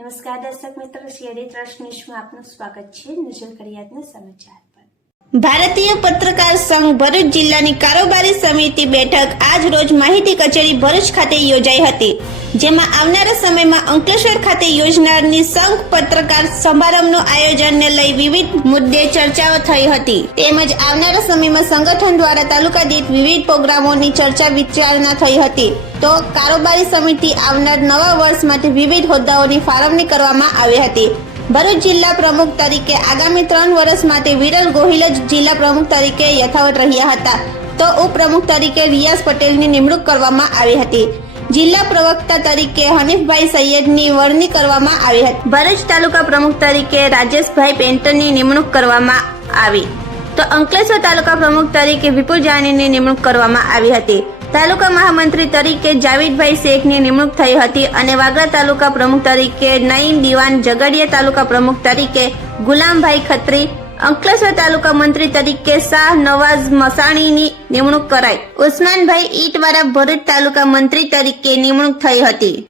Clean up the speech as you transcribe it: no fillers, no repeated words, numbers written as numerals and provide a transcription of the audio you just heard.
નમસ્કાર દર્શક મિત્રો, સીઆઈડી ટ્રસ્ટ ન્યૂઝમાં આપનું સ્વાગત છે। નજર કરીએ આજના સમાચાર પર। ભારતીય પત્રકાર સંઘ ભરૂચ જિલ્લાની કારોબારી સમિતિ બેઠક આજ રોજ માહિતી કચેરી ભરૂચ ખાતે યોજાઈ હતી, જેમાં આવનારા સમયમાં અંકલેશ્વર ખાતે યોજનારની સંઘ પત્રકાર સમારંભનું આયોજનને લઈ વિવિધ મુદ્દે ચર્ચાઓ થઈ હતી, તેમજ આવનારા સમયમાં સંગઠન દ્વારા તાલુકા દીઠ વિવિધ પ્રોગ્રામોની ચર્ચા વિચારણા થઈ હતી। તો કારોબારી સમિતિ આવનાર નવા વર્ષ માટે વિવિધ હોદ્દાઓની ફાળવણી કરવામાં આવી હતી। ભરૂચ જિલ્લા પ્રમુખ તરીકે આગામી 3 વર્ષ માટે વિરલ ગોહિલ જ જિલ્લા પ્રમુખ તરીકે યથાવત રહ્યા હતા, તો ઉપપ્રમુખ તરીકે રિયાઝ પટેલની નિમણૂક કરવામાં આવી હતી। જિલ્લા પ્રવક્તા તરીકે હનીફભાઈ સૈયદની વરણી કરવામાં આવી હતી। ભરૂચ તાલુકા પ્રમુખ તરીકે રાજેશભાઈ પેન્ટરની નિમણૂક કરવામાં આવી, તો અંકલેશ્વર તાલુકા પ્રમુખ તરીકે વિપુલ જાનીની નિમણૂક કરવામાં આવી હતી। તાલુકા મહામંત્રી તરીકે જાવીદભાઈ શેખની નિમણૂક થઈ હતી અને વાગરા તાલુકા પ્રમુખ તરીકે નઈમ દિવાન, ઝઘડિયા તાલુકા પ્રમુખ તરીકે ગુલામભાઈ ખત્રી, અંકલેશ્વર તાલુકા મંત્રી તરીકે શાહ નવાઝ મસાણીની નિમણૂક કરાઈ। ઉસ્માનભાઈ ઈટવાળા ભરૂચ તાલુકા મંત્રી તરીકે નિમણૂક થઈ હતી।